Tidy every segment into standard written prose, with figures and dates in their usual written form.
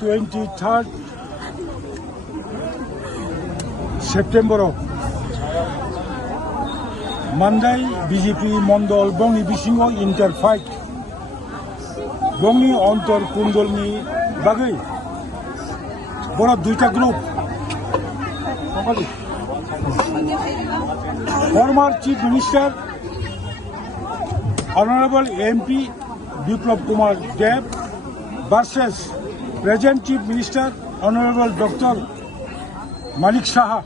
23rd September Mandai BJP Mondol Bongi Bisingo Interfight Bongi Ontor Kundolni Bagai Bora Duita Group Former Chief Minister Honorable MP Biplab Kumar Deb versus present Chief Minister Honorable Dr. Malik Saha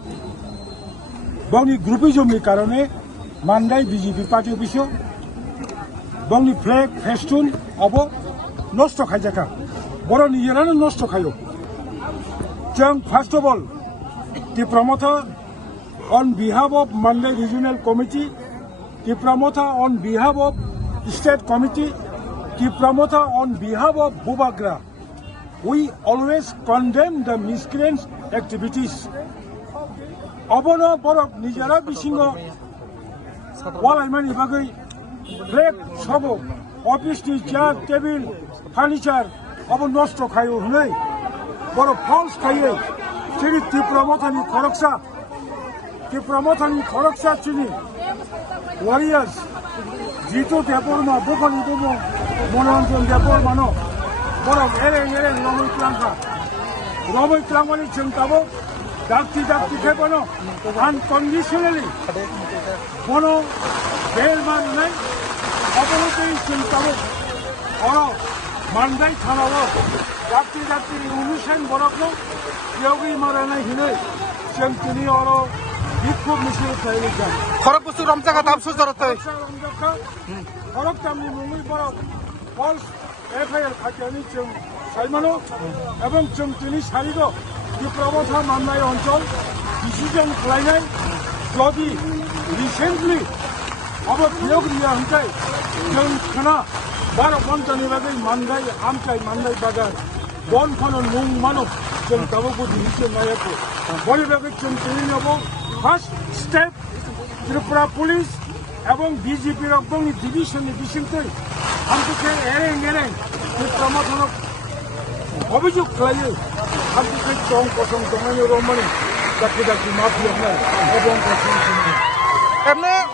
Bongi Groupism ni karone Mandai BJP Party Office Bongi flag festoon abo nosto khaijaka boro nijerano nosto khayo Jang first of all the promoter on behalf of Mandai Regional Committee, the promoter on behalf of State Committee, the promoter on behalf of Bubagra, we always condemn the miscreants' activities. Abono borok nijara bisingo walaimani bagai flag sobo office ni chair table furniture abo nosto khayo hunai boro false khaye chiri the promoter ni khoroksa the promoter ni khoroksa chini warriors jitu depor ma bokoni bobo mononjon depor mano borok ereng romoi klangani chengtabo dakti thebono unconditionally bono bail man nai অবনতি চিন্তাব oro Mandai থানাও dakti অনুষ্ঠান বরকনো yogi marana hinai chengtini oro বিক্ষোভ মিছিল চাইলেন খড়গপুর রমজাকা তামসু জরতে খড়গ তামনি মুঙ্গি বরক false FIR খাটিয়ানি जों সাইমানো এবং চংতিনি সারিগ দি প্রবথা মামলায় অঞ্চল decision খালাইনাই যদি রিসেন্টলি अब बियोग रिया हमचाय जों खोना बार' घन्टानि बागै मानगाय आमचाय मानगाय बाजार बन फनो नुं मानो जों दाबो दिनैसो नायाखै बनि बागै जों दिनैनाबो फार्स्ट स्टेप त्रिपुरा पुलिस এবং বিজেপি রকমনি ডিভিশনनि बिसिंथै हमखौ एरें प्रमोथनक अभियोग खालायो हमखौ दं कसम दंनायनि रमानि दाखि माफिया এবং कसम এমনি